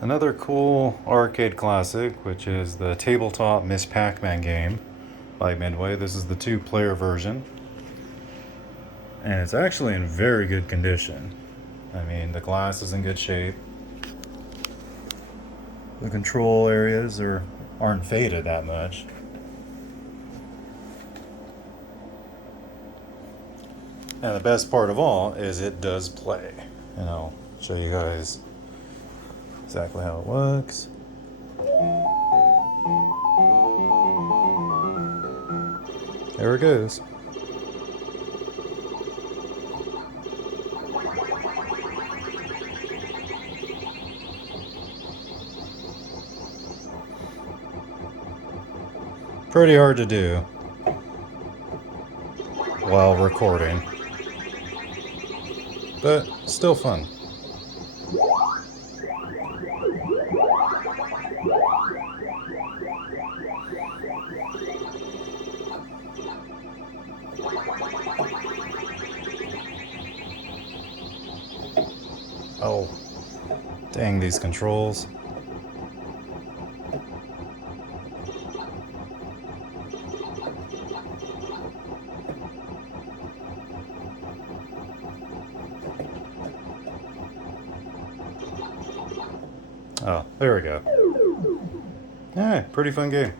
Another cool arcade classic, which is the tabletop Miss Pac-Man game by Midway. This is the two-player version, and it's actually in very good condition. I mean, the glass is in good shape. The control areas aren't faded that much. And the best part of all is it does play. And I'll show you guys exactly how it works. There it goes. Pretty hard to do while recording, but still fun. Oh, dang these controls. Oh, there we go. Alright, pretty fun game.